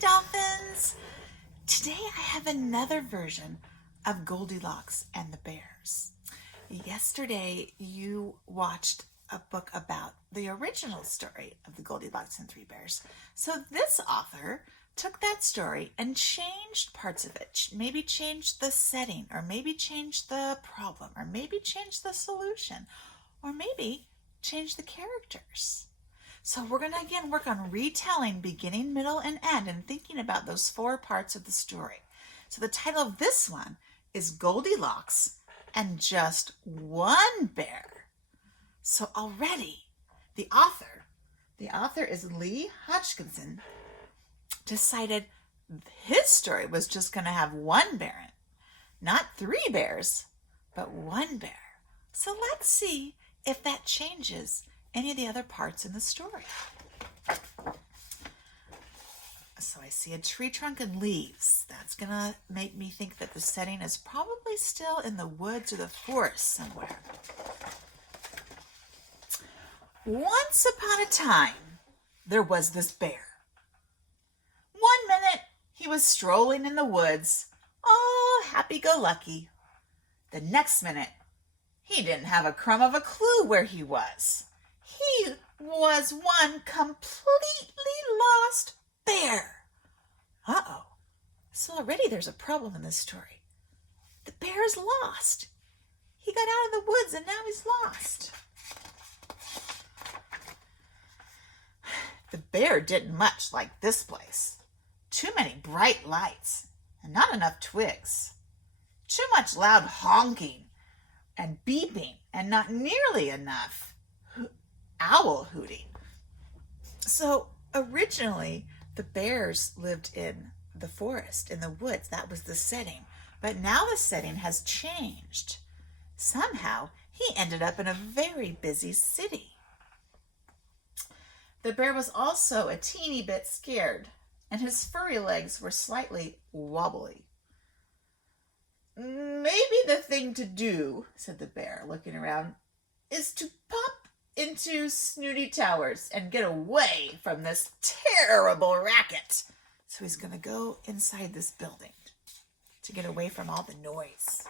Dolphins! Today I have another version of Goldilocks and the Bears. Yesterday you watched a book about the original story of the Goldilocks and Three Bears. So this author took that story and changed parts of it. Maybe changed the setting, or maybe changed the problem, or maybe changed the solution, or maybe changed the characters. So we're going to again work on retelling beginning, middle, and end and thinking about those four parts of the story. So the title of this one is Goldilocks and Just One Bear. So already the author is Lee Hodgkinson, decided his story was just going to have one bear in. Not three bears, but one bear. So let's see if that changes any of the other parts in the story. So I see a tree trunk and leaves. That's going to make me think that the setting is probably still in the woods or the forest somewhere. Once upon a time, there was this bear. One minute, he was strolling in the woods, all happy-go-lucky. The next minute, he didn't have a crumb of a clue where he was. He was one completely lost bear. Uh-oh. So already there's a problem in this story. The bear is lost. He got out of the woods and now he's lost. The bear didn't much like this place. Too many bright lights and not enough twigs. Too much loud honking and beeping and not nearly enough owl hooting. So originally the bears lived in the forest, in the woods. That was the setting. But now the setting has changed. Somehow he ended up in a very busy city. The bear was also a teeny bit scared, and his furry legs were slightly wobbly. Maybe the thing to do, said the bear, looking around, is to pop into Snooty Towers and get away from this terrible racket. So he's going to go inside this building to get away from all the noise.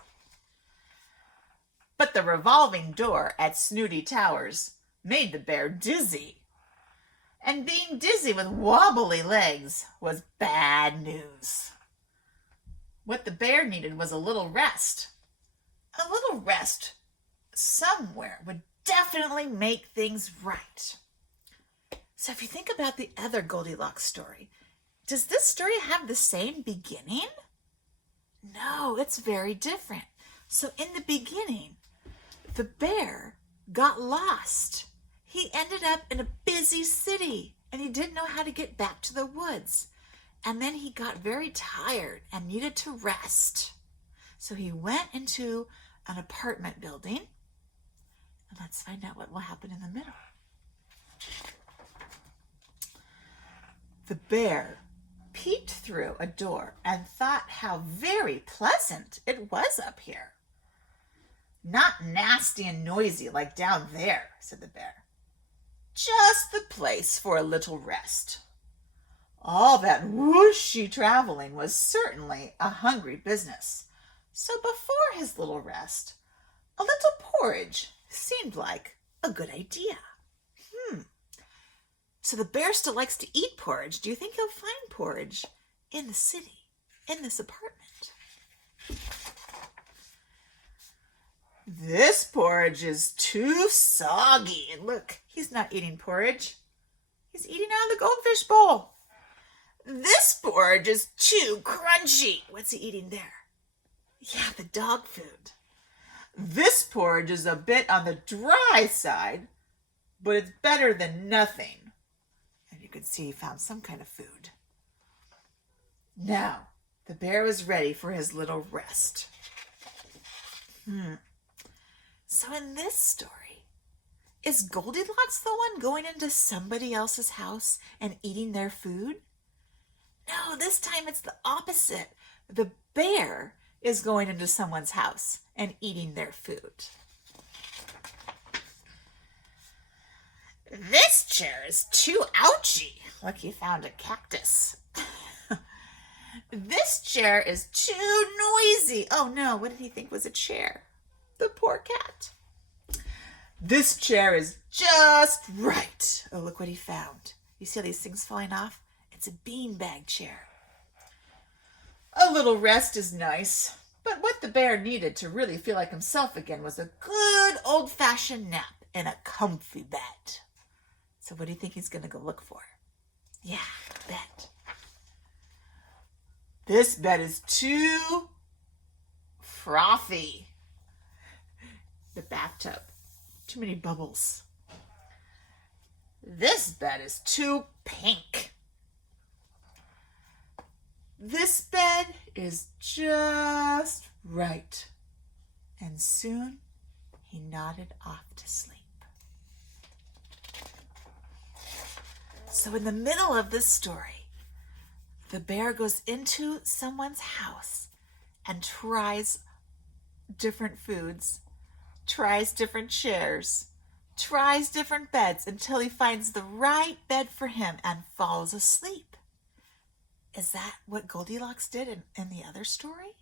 But the revolving door at Snooty Towers made the bear dizzy. And being dizzy with wobbly legs was bad news. What the bear needed was a little rest. A little rest somewhere would definitely make things right. So if you think about the other Goldilocks story, does this story have the same beginning? No, it's very different. So in the beginning, the bear got lost. He ended up in a busy city and he didn't know how to get back to the woods. And then he got very tired and needed to rest. So he went into an apartment building. And let's find out what will happen in the middle. The bear peeked through a door and thought how very pleasant it was up here. Not nasty and noisy like down there, said the bear. Just the place for a little rest. All that whooshy traveling was certainly a hungry business. So before his little rest, a little porridge seemed like a good idea. So the bear still likes to eat porridge. Do you think he'll find porridge in the city, in this apartment? This porridge is too soggy. And look, he's not eating porridge. He's eating out of the goldfish bowl. This porridge is too crunchy. What's he eating there? Yeah, the dog food. This porridge is a bit on the dry side, but it's better than nothing. And you could see he found some kind of food. Now, the bear was ready for his little rest. So in this story, is Goldilocks the one going into somebody else's house and eating their food? No, this time it's the opposite. The bear is going into someone's house and eating their food. This chair is too ouchy. Look, you found a cactus. This chair is too noisy. Oh no, what did he think was a chair? The poor cat. This chair is just right. Oh, look what he found. You see all these things falling off? It's a beanbag chair. A little rest is nice, but what the bear needed to really feel like himself again was a good old-fashioned nap in a comfy bed. So what do you think he's going to go look for? Yeah, bed. This bed is too frothy. The bathtub. Too many bubbles. This bed is too pink. This bed is just right. And soon he nodded off to sleep. So in the middle of this story, the bear goes into someone's house and tries different foods, tries different chairs, tries different beds until he finds the right bed for him and falls asleep. Is that what Goldilocks did in the other story?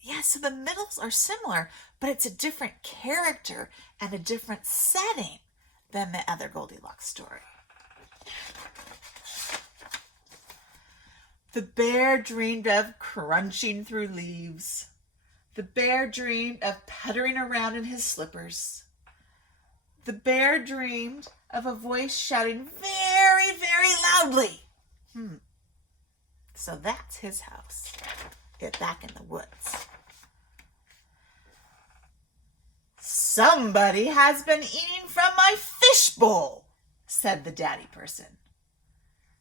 Yeah, so the middles are similar, but it's a different character and a different setting than the other Goldilocks story. The bear dreamed of crunching through leaves. The bear dreamed of puttering around in his slippers. The bear dreamed of a voice shouting very, very loudly. So that's his house, back in the woods. Somebody has been eating from my fishbowl, said the daddy person.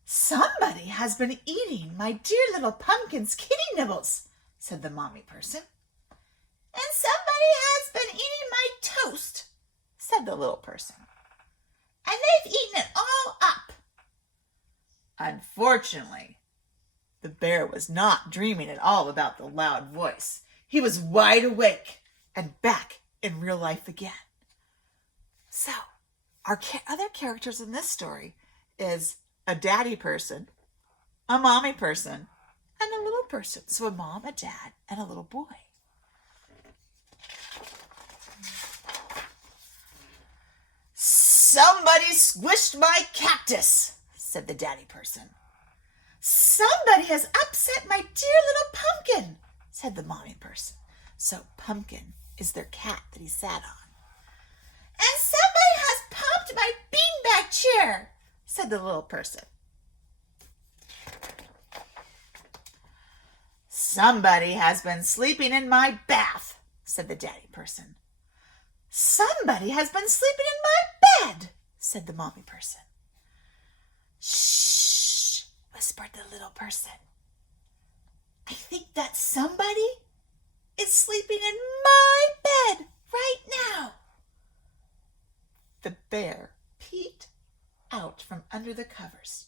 Somebody has been eating my dear little pumpkin's kitty nibbles, said the mommy person. And somebody has been eating my toast, said the little person. And they've eaten it all up. Unfortunately, the bear was not dreaming at all about the loud voice. He was wide awake and back in real life again. So, our other characters in this story is a daddy person, a mommy person, and a little person. So a mom, a dad, and a little boy. Somebody squished my cactus, said the daddy person. Somebody has upset my dear little pumpkin, said the mommy person. So Pumpkin is their cat that he sat on. And somebody has popped my beanbag chair, said the little person. Somebody has been sleeping in my bath, said the daddy person. Somebody has been sleeping in my bed, said the mommy person. Shh, whispered the little person. I think that somebody is sleeping in my bed right now. The bear peeked out from under the covers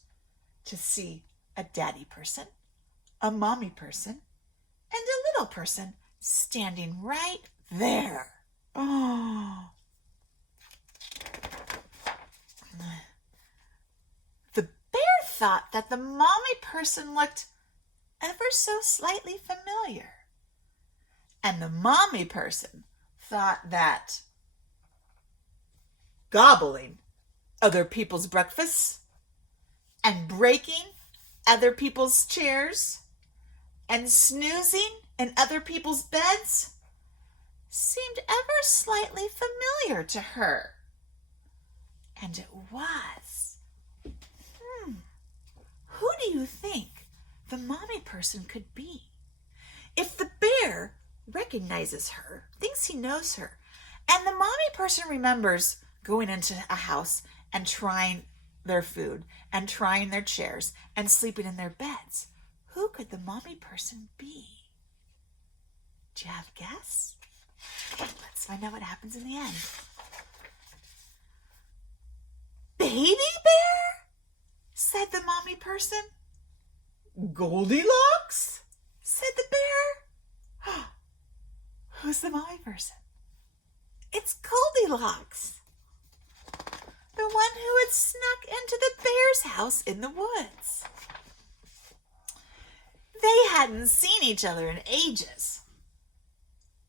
to see a daddy person, a mommy person, and a little person standing right there. Oh. The bear thought that the mommy person looked ever so slightly familiar. And the mommy person thought that gobbling other people's breakfasts and breaking other people's chairs and snoozing in other people's beds seemed ever slightly familiar to her. And it was. Who do you think the mommy person could be? If the bear recognizes her, thinks he knows her, and the mommy person remembers going into a house and trying their food and trying their chairs and sleeping in their beds, who could the mommy person be? Do you have a guess? Let's find out what happens in the end. Baby bear? Said the mommy person. Goldilocks? Said the bear. Who's the mommy person? It's Goldilocks, the one who had snuck into the bear's house in the woods. They hadn't seen each other in ages.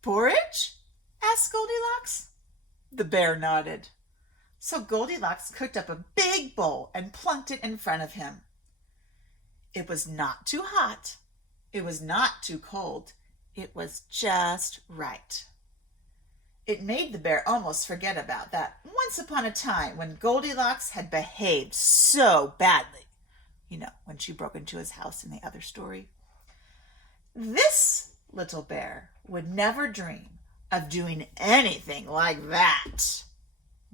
"Porridge?" asked Goldilocks. The bear nodded. So Goldilocks cooked up a big bowl and plunked it in front of him. It was not too hot. It was not too cold. It was just right. It made the bear almost forget about that once upon a time when Goldilocks had behaved so badly. You know, when she broke into his house in the other story. This little bear would never dream of doing anything like that.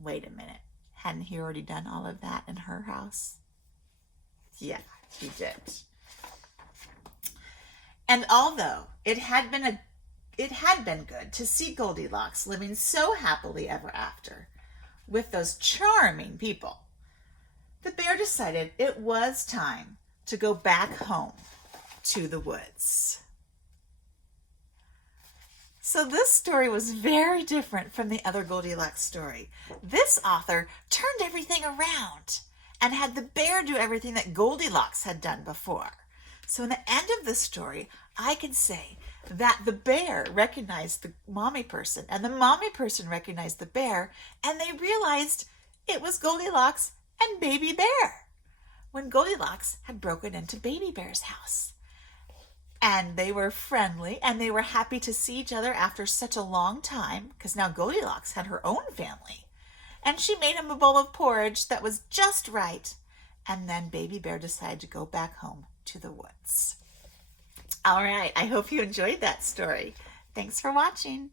Wait a minute. Hadn't he already done all of that in her house? Yeah, he did. And although it had been good to see Goldilocks living so happily ever after with those charming people, the bear decided it was time to go back home to the woods. So this story was very different from the other Goldilocks story. This author turned everything around and had the bear do everything that Goldilocks had done before. So in the end of the story, I can say that the bear recognized the mommy person and the mommy person recognized the bear, and they realized it was Goldilocks and Baby Bear when Goldilocks had broken into Baby Bear's house. And they were friendly and they were happy to see each other after such a long time, because now Goldilocks had her own family. And she made him a bowl of porridge that was just right. And then Baby Bear decided to go back home to the woods. All right, I hope you enjoyed that story. Thanks for watching.